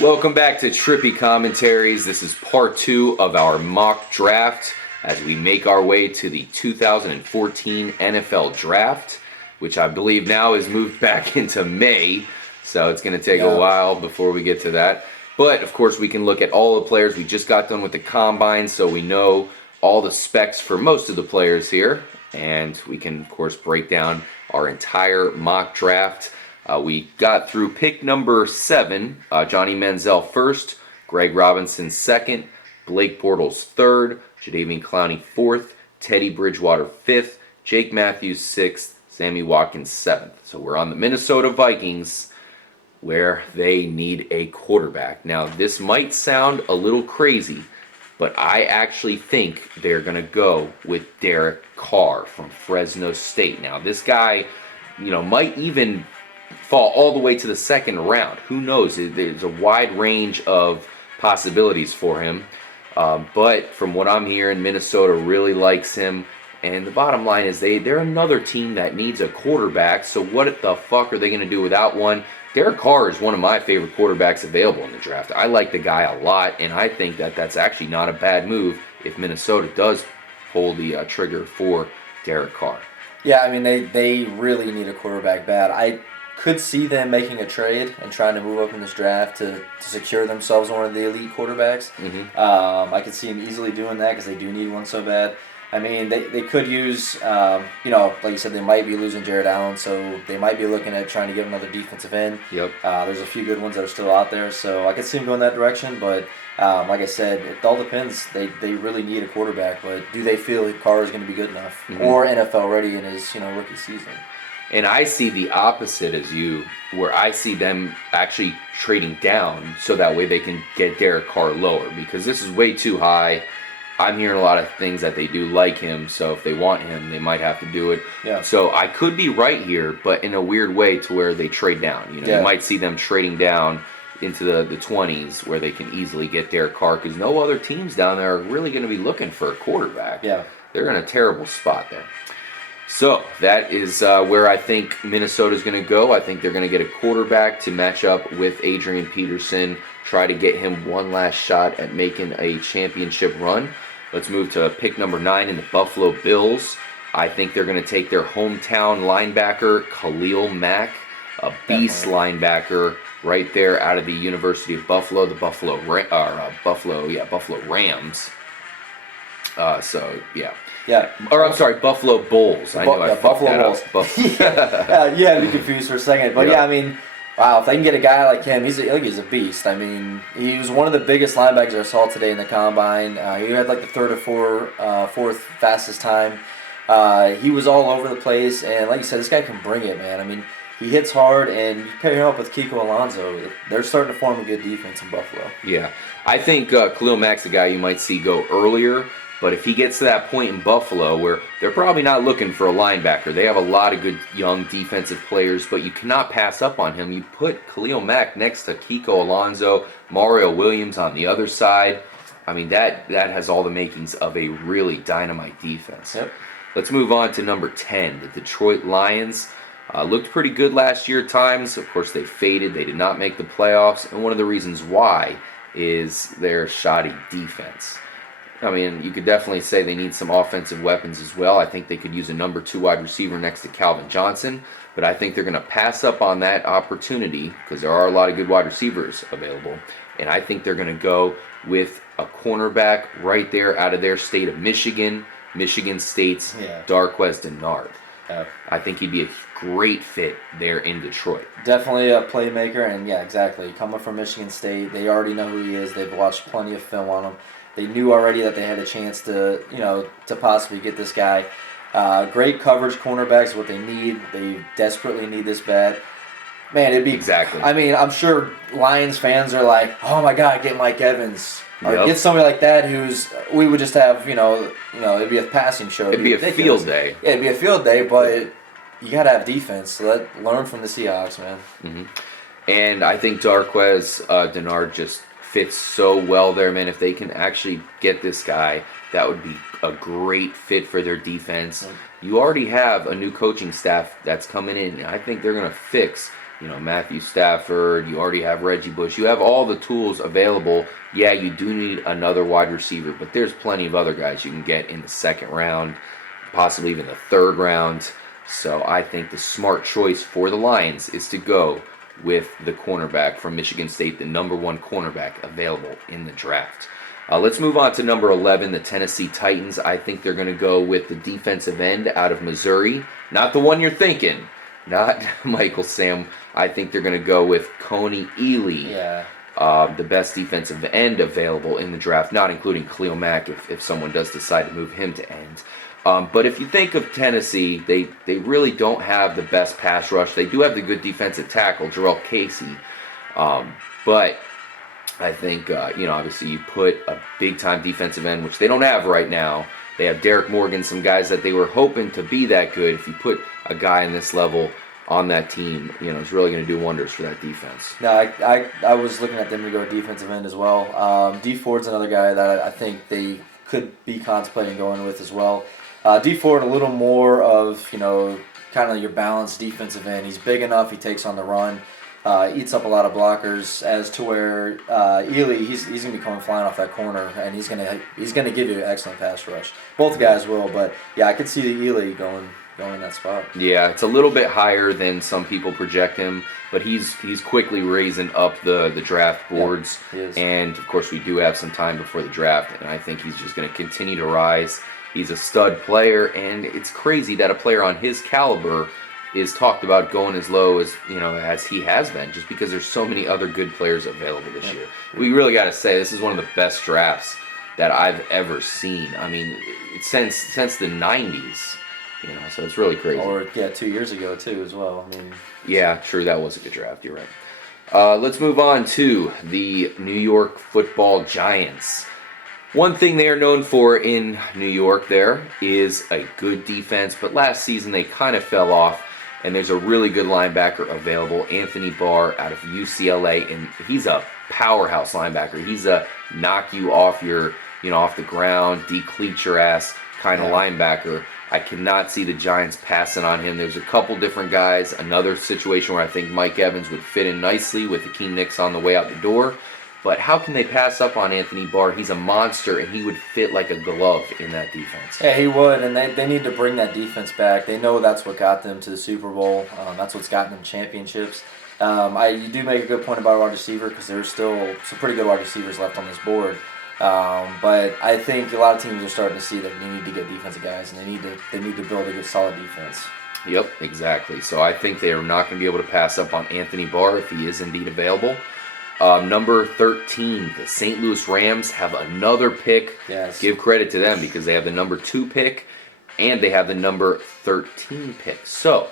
Welcome back to Trippy Commentaries. This is part 2 of our mock draft as we make our way to the 2014 NFL Draft, which I believe now is moved back into May, so it's going to take a while before we get to that. But, of course, we can look at all the players. We just got done with the Combine, so we know all the specs for most of the players here, and we can, of course, break down our entire mock draft. We got through pick number 7, Johnny Manziel first, Greg Robinson second, Blake Bortles third, Jadeveon Clowney fourth, Teddy Bridgewater fifth, Jake Matthews sixth, Sammy Watkins seventh. So we're on the Minnesota Vikings where they need a quarterback. Now this might sound a little crazy, but I actually think they're going to go with Derek Carr from Fresno State. Now this guy, might even fall all the way to the second round. Who knows? There's a wide range of possibilities for him. But from what I'm hearing, Minnesota really likes him. And the bottom line is they're another team that needs a quarterback. So what the fuck are they going to do without one? Derek Carr is one of my favorite quarterbacks available in the draft. I like the guy a lot, and I think that that's actually not a bad move if Minnesota does pull the trigger for Derek Carr. Yeah, I mean, they really need a quarterback bad. I could see them making a trade and trying to move up in this draft to secure themselves one of the elite quarterbacks. Mm-hmm. I could see them easily doing that because they do need one so bad. I mean, they could use, like you said, they might be losing Jared Allen, so they might be looking at trying to get another defensive end. Yep. There's a few good ones that are still out there, so I could see them going that direction, but like I said, it all depends. They really need a quarterback, but do they feel that Carr is going to be good enough or NFL ready in his rookie season? And I see the opposite as you, where I see them actually trading down so that way they can get Derek Carr lower, because this is way too high. I'm hearing a lot of things that they do like him, so if they want him, they might have to do it. Yeah. So I could be right here, but in a weird way to where they trade down. You might see them trading down into the 20s where they can easily get Derek Carr, because no other teams down there are really going to be looking for a quarterback. Yeah. They're in a terrible spot there. So that is where I think Minnesota's going to go. I think they're going to get a quarterback to match up with Adrian Peterson, try to get him one last shot at making a championship run. Let's move to pick number 9 in the Buffalo Bills. I think they're going to take their hometown linebacker, Khalil Mack, a beast linebacker right there out of the University of Buffalo, the Buffalo Rams. Yeah. Or I'm sorry, Buffalo Bulls. I know I fucked Buffalo that Bulls. up. Yeah, I'd be confused for a second. But I mean, wow, if they can get a guy like him, he's a beast. I mean, he was one of the biggest linebackers I saw today in the Combine. He had like the third or fourth fastest time. He was all over the place, and like you said, this guy can bring it, man. I mean, he hits hard, and you pair him up with Kiko Alonso. They're starting to form a good defense in Buffalo. Yeah, I think Khalil Mack's a guy you might see go earlier. But if he gets to that point in Buffalo where they're probably not looking for a linebacker, they have a lot of good young defensive players, but you cannot pass up on him. You put Khalil Mack next to Kiko Alonso, Mario Williams on the other side. I mean, that has all the makings of a really dynamite defense. Yep. Let's move on to number 10, the Detroit Lions. Looked pretty good last year at times. Of course, they faded. They did not make the playoffs. And one of the reasons why is their shoddy defense. I mean, you could definitely say they need some offensive weapons as well. I think they could use a number 2 wide receiver next to Calvin Johnson, but I think they're going to pass up on that opportunity because there are a lot of good wide receivers available, and I think they're going to go with a cornerback right there out of their state of Michigan State's Darqueze Dennard. I think he'd be a great fit there in Detroit. Definitely a playmaker, and yeah, exactly. Coming from Michigan State, they already know who he is. They've watched plenty of film on him. They knew already that they had a chance to possibly get this guy. Great coverage cornerbacks is what they need. They desperately need this bad. Man, it'd be exactly. I mean, I'm sure Lions fans are like, "Oh my God, get Mike Evans or get somebody like that." We would just have it'd be a passing show. It'd be a field day. Yeah, it'd be a field day, but you gotta have defense. So learn from the Seahawks, man. Mm-hmm. And I think Darqueze Dennard just fits so well there, man. If they can actually get this guy, that would be a great fit for their defense. You already have a new coaching staff that's coming in, and I think they're going to fix Matthew Stafford. You already have Reggie Bush. You have all the tools available. Yeah, you do need another wide receiver, but there's plenty of other guys you can get in the second round, possibly even the third round. So I think the smart choice for the Lions is to go with the cornerback from Michigan State, the number 1 cornerback available in the draft. Let's move on to number 11, the Tennessee Titans. I think they're going to go with the defensive end out of Missouri. Not the one you're thinking. Not Michael Sam. I think they're going to go with Coney Ealy. Yeah. The best defensive end available in the draft, not including Khalil Mack if someone does decide to move him to end. But if you think of Tennessee, they really don't have the best pass rush. They do have the good defensive tackle, Jarrell Casey. But I think, obviously you put a big-time defensive end, which they don't have right now. They have Derek Morgan, some guys that they were hoping to be that good. If you put a guy in this level on that team, it's really going to do wonders for that defense. No, I was looking at them to go defensive end as well. D Ford's another guy that I think they could be contemplating going with as well. D Ford, a little more of, kind of your balanced defensive end. He's big enough, he takes on the run, eats up a lot of blockers, as to where Ealy, he's going to be coming flying off that corner, and he's going to give you an excellent pass rush. Both guys will, but yeah, I could see the Ealy going in that spot. Yeah, it's a little bit higher than some people project him, but he's quickly raising up the draft boards. Yeah, he is. And of course we do have some time before the draft, and I think he's just going to continue to rise. He's a stud player, and it's crazy that a player on his caliber is talked about going as low as as he has been, just because there's so many other good players available this year. We really got to say this is one of the best drafts that I've ever seen. I mean, since the 90s. So it's really crazy. Or 2 years ago too, as well. I mean, yeah, true. That was a good draft. You're right. Let's move on to the New York Football Giants. One thing they are known for in New York there is a good defense, but last season they kind of fell off, and there's a really good linebacker available, Anthony Barr out of UCLA, and he's a powerhouse linebacker. He's a knock you off off the ground, decleat your ass kind of linebacker. I cannot see the Giants passing on him. There's a couple different guys. Another situation where I think Mike Evans would fit in nicely with Akeem Nicks on the way out the door. But how can they pass up on Anthony Barr? He's a monster, and he would fit like a glove in that defense. Yeah, he would, and they need to bring that defense back. They know that's what got them to the Super Bowl. That's what's gotten them championships. You do make a good point about a wide receiver, because there's still some pretty good wide receivers left on this board. But I think a lot of teams are starting to see that they need to get defensive guys, and they need to build a good, solid defense. Yep, exactly. So I think they are not going to be able to pass up on Anthony Barr if he is indeed available. Number 13, the St. Louis Rams have another pick. Yes. Give credit to them because they have the number 2 pick and they have the number 13 pick. So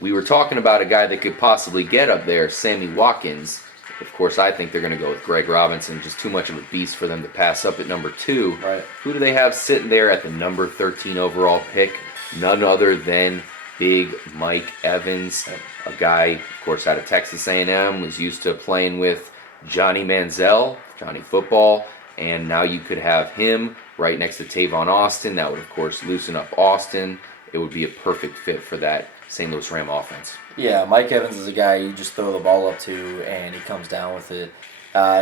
we were talking about a guy that could possibly get up there, Sammy Watkins. Of course, I think they're going to go with Greg Robinson. Just too much of a beast for them to pass up at number 2. Right. Who do they have sitting there at the number 13 overall pick? None other than Big Mike Evans, a guy, of course, out of Texas A&M, was used to playing with Johnny Manziel, Johnny Football, and now you could have him right next to Tavon Austin. That would, of course, loosen up Austin. It would be a perfect fit for that St. Louis Ram offense. Yeah, Mike Evans is a guy you just throw the ball up to, and he comes down with it.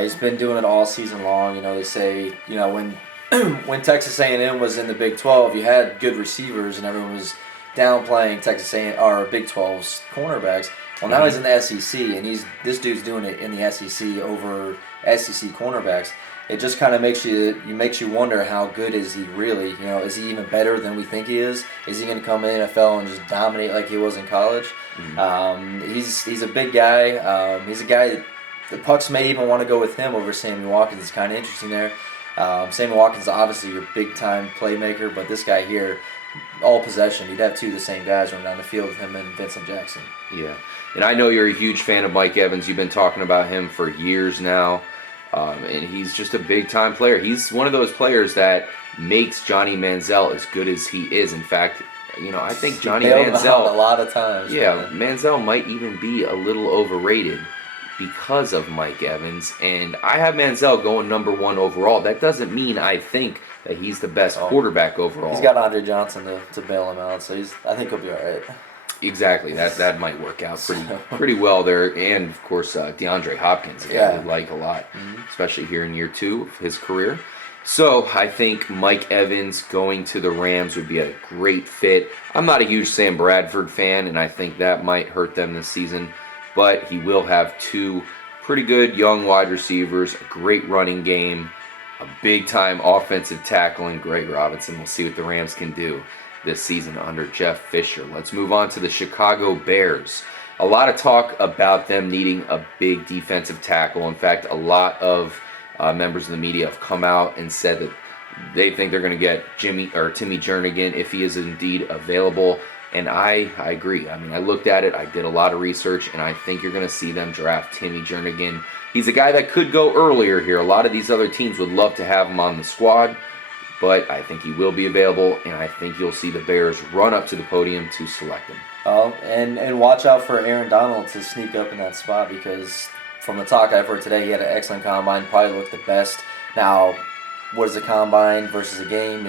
He's been doing it all season long. They say, when Texas A&M was in the Big 12, you had good receivers, and everyone was downplaying Texas A&M or Big 12's cornerbacks. Well, now he's in the SEC, and this dude's doing it in the SEC over SEC cornerbacks. It just kind of makes you wonder, how good is he really? Is he even better than we think he is? Is he going to come in the NFL and just dominate like he was in college? Mm-hmm. He's a big guy. He's a guy that the Pucks may even want to go with him over Sammy Watkins. It's kind of interesting there. Sammy Watkins is obviously your big-time playmaker, but this guy here, all possession, you'd have 2 of the same guys running down the field with him and Vincent Jackson. Yeah, and I know you're a huge fan of Mike Evans. You've been talking about him for years now. And he's just a big-time player. He's one of those players that makes Johnny Manziel as good as he is. In fact, I think Johnny Manziel a lot of times. Yeah, Manziel might even be a little overrated because of Mike Evans. And I have Manziel going number 1 overall. That doesn't mean I think that he's the best quarterback overall. He's got Andre Johnson to bail him out, so I think he'll be all right. Exactly. That might work out pretty well there. And, of course, DeAndre Hopkins, a guy I would like a lot, especially here in year 2 of his career. So I think Mike Evans going to the Rams would be a great fit. I'm not a huge Sam Bradford fan, and I think that might hurt them this season. But he will have 2 pretty good young wide receivers, a great running game, a big-time offensive tackle in Greg Robinson. We'll see what the Rams can do this season under Jeff Fisher. Let's move on to the Chicago Bears. A lot of talk about them needing a big defensive tackle. In fact, a lot of members of the media have come out and said that they think they're going to get Timmy Jernigan if he is indeed available. And I agree. I mean, I looked at it, I did a lot of research, and I think you're going to see them draft Timmy Jernigan. He's a guy that could go earlier here. A lot of these other teams would love to have him on the squad, but I think he will be available, and I think you'll see the Bears run up to the podium to select him. Oh, and watch out for Aaron Donald to sneak up in that spot, because from the talk I've heard today, he had an excellent combine, probably looked the best. Now, what is a combine versus a game?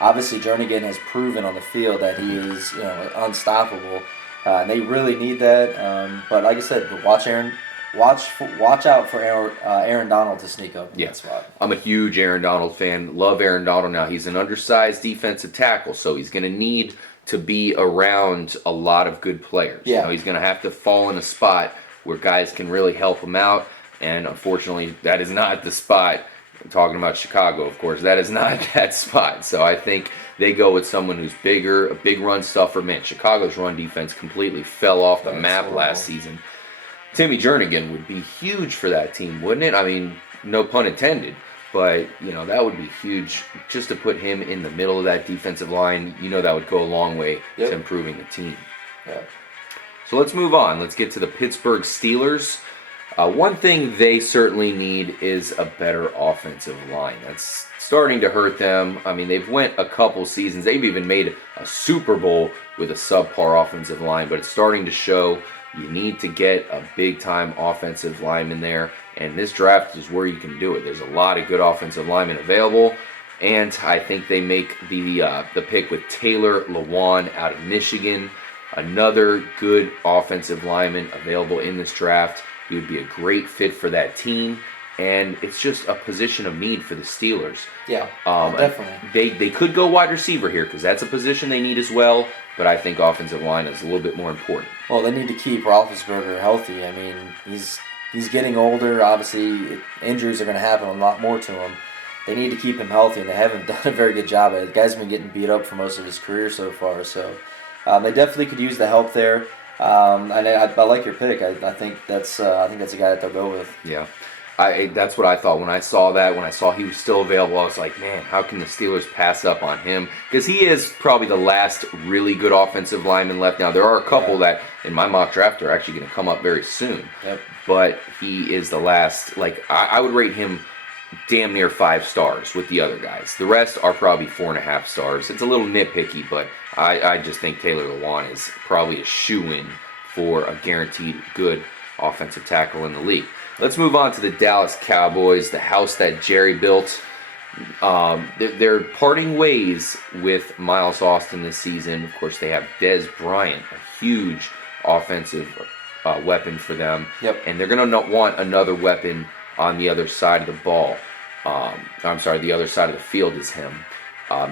Obviously Jernigan has proven on the field that he is, unstoppable, and they really need that. But like I said, watch out for Aaron Donald to sneak up in that spot. I'm a huge Aaron Donald fan. Love Aaron Donald. Now, he's an undersized defensive tackle, so he's going to need to be around a lot of good players. Yeah. He's going to have to fall in a spot where guys can really help him out, and unfortunately, that is not the spot. I'm talking about Chicago, of course. That is not that spot. So I think they go with someone who's bigger, a big run stuffer. Man, Chicago's run defense completely fell off the map last season. Timmy Jernigan would be huge for that team, wouldn't it? I mean, no pun intended. But, that would be huge just to put him in the middle of that defensive line. That would go a long way to improving the team. Yeah. So let's move on. Let's get to the Pittsburgh Steelers. One thing they certainly need is a better offensive line. That's starting to hurt them. I mean, they've went a couple seasons. They've even made a Super Bowl with a subpar offensive line, but it's starting to show. You need to get a big-time offensive lineman there, and this draft is where you can do it. There's a lot of good offensive linemen available, and I think they make the pick with Taylor Lewan out of Michigan, another good offensive lineman available in this draft. He would be a great fit for that team, and it's just a position of need for the Steelers. Yeah, definitely. They could go wide receiver here because that's a position they need as well, but I think offensive line is a little bit more important. Well, they need to keep Roethlisberger healthy. I mean, he's getting older. Obviously, injuries are going to happen a lot more to him. They need to keep him healthy, and they haven't done a very good job of it. The guy's been getting beat up for most of his career so far, so they definitely could use the help there. And I like your pick. I think that's a guy that they'll go with. Yeah, that's what I thought when I saw that. When I saw he was still available, I was like, man, how can the Steelers pass up on him? Because he is probably the last really good offensive lineman left. Now there are a couple that in my mock draft are actually going to come up very soon. Yep. But he is the last. Like I would rate him damn near 5 stars with the other guys. The rest are probably 4.5 stars. It's a little nitpicky, but I just think Taylor Lewan is probably a shoo-in for a guaranteed good offensive tackle in the league. Let's move on to the Dallas Cowboys, the house that Jerry built. They're parting ways with Miles Austin this season. Of course, they have Dez Bryant, a huge offensive weapon for them. Yep. And they're going to want another weapon on the other side of the ball. The other side of the field is him.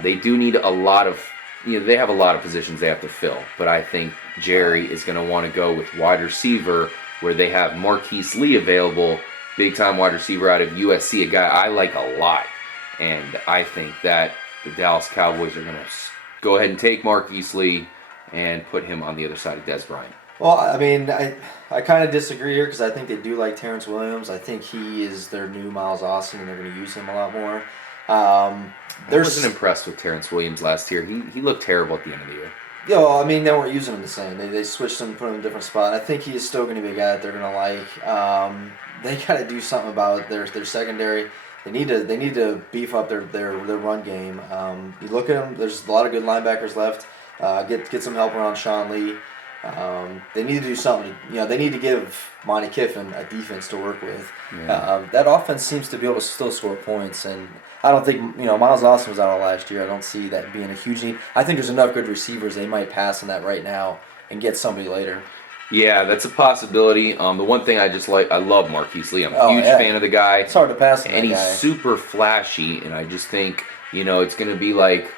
They do need a lot of, they have a lot of positions they have to fill, but I think Jerry is going to want to go with wide receiver, where they have Marquise Lee available, big-time wide receiver out of USC, a guy I like a lot. And I think that the Dallas Cowboys are going to go ahead and take Marquise Lee and put him on the other side of Dez Bryant. Well, I mean, I kind of disagree here because I think they do like Terrence Williams. I think he is their new Miles Austin, and they're going to use him a lot more. I wasn't impressed with Terrence Williams last year. He looked terrible at the end of the year. Yeah, well, I mean, they weren't using him the same. They switched him and put him in a different spot. I think he is still going to be a guy that they're going to like. They got to do something about their secondary. They need to beef up their run game. You look at them. There's a lot of good linebackers left. Get some help around Sean Lee. They need to do something. They need to give Monty Kiffin a defense to work with. Yeah. That offense seems to be able to still score points, and I don't think Miles Austin was out all last year. I don't see that being a huge need. I think there's enough good receivers they might pass on that right now and get somebody later. Yeah, that's a possibility. The one thing I love Marquise Lee. I'm a huge fan of the guy. It's hard to pass him, and he's super flashy. And I just think, it's going to be like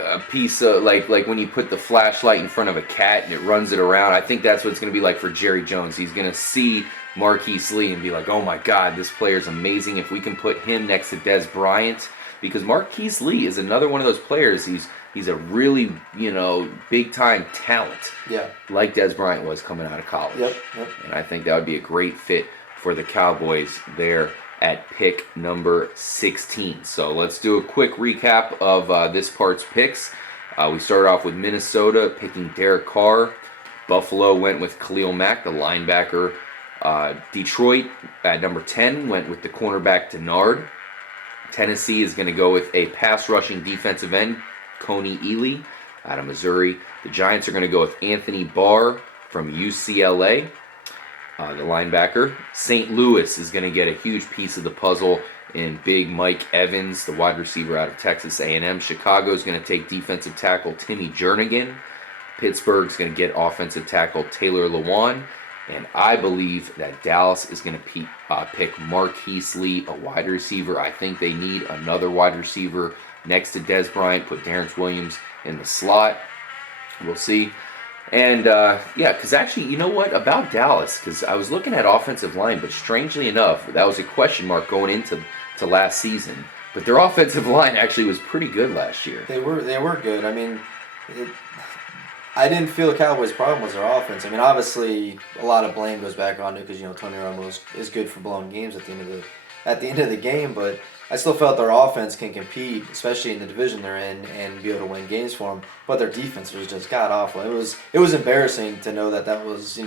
a piece of like when you put the flashlight in front of a cat and it runs it around. I think that's what it's going to be like for Jerry Jones. He's going to see Marquise Lee and be like, oh my God, this player's amazing. If we can put him next to Des Bryant, because Marquise Lee is another one of those players. He's a really, big time talent. Yeah. Like Des Bryant was coming out of college. Yep. And I think that would be a great fit for the Cowboys there at pick number 16. So let's do a quick recap of this part's picks. We started off with Minnesota picking Derek Carr. Buffalo went with Khalil Mack, the linebacker. Detroit at number 10 went with the cornerback Denard. Tennessee is going to go with a pass rushing defensive end, Coney Ely out of Missouri. The Giants are going to go with Anthony Barr from UCLA, the linebacker. St. Louis is going to get a huge piece of the puzzle in big Mike Evans, the wide receiver out of Texas A&M. Chicago is going to take defensive tackle Timmy Jernigan. Pittsburgh is going to get offensive tackle Taylor Lewan. And I believe that Dallas is going to pick Marquise Lee, a wide receiver. I think they need another wide receiver next to Des Bryant. Put Terrence Williams in the slot. We'll see. And, because actually, you know what, about Dallas, because I was looking at offensive line, but strangely enough, that was a question mark going into last season. But their offensive line actually was pretty good last year. They were good. I mean, I didn't feel the Cowboys' problem was their offense. I mean, obviously, a lot of blame goes back on it because Tony Romo is good for blowing games at the end of the game. But I still felt their offense can compete, especially in the division they're in, and be able to win games for them. But their defense was just god awful. It was embarrassing to know that was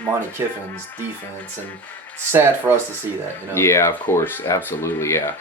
Monty Kiffin's defense, and sad for us to see that. Yeah, of course, absolutely, yeah.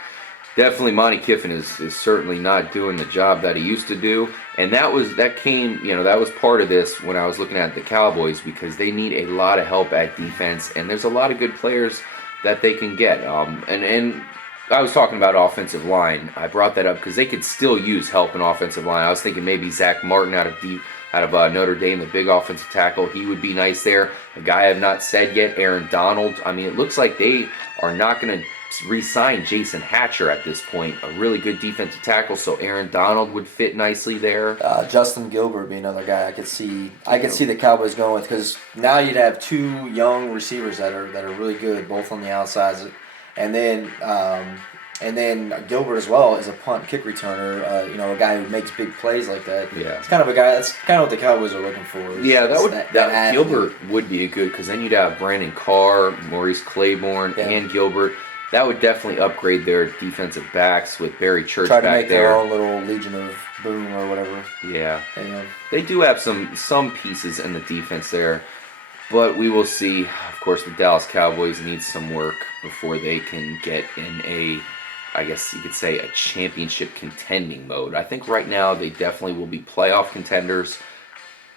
Definitely, Monty Kiffin is certainly not doing the job that he used to do, and that was part of this when I was looking at the Cowboys, because they need a lot of help at defense, and there's a lot of good players that they can get. And I was talking about offensive line. I brought that up because they could still use help in offensive line. I was thinking maybe Zach Martin out of Notre Dame, the big offensive tackle. He would be nice there. A guy I have not said yet, Aaron Donald. I mean, it looks like they are not going to re-sign Jason Hatcher at this point, a really good defensive tackle, so Aaron Donald would fit nicely there. Justin Gilbert would be another guy I could see the Cowboys going with, because now you'd have two young receivers that are really good, both on the outsides, and then Gilbert as well is a punt kick returner, a guy who makes big plays like that. Yeah, it's kind of a guy. That's kind of what the Cowboys are looking for. Yeah, that Gilbert would be a good, because then you'd have Brandon Carr, Maurice Claiborne, and Gilbert. That would definitely upgrade their defensive backs with Barry Church back there. Try to make their own little Legion of Boom or whatever. Yeah. They do have some pieces in the defense there, but we will see. Of course, the Dallas Cowboys need some work before they can get in I guess you could say, a championship contending mode. I think right now they definitely will be playoff contenders,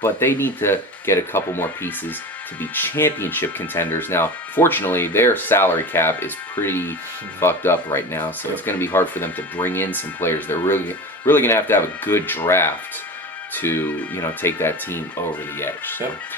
but they need to get a couple more pieces to be championship contenders. Now, fortunately, their salary cap is pretty fucked up right now, so it's going to be hard for them to bring in some players. They're really going to have a good draft to take that team over the edge. So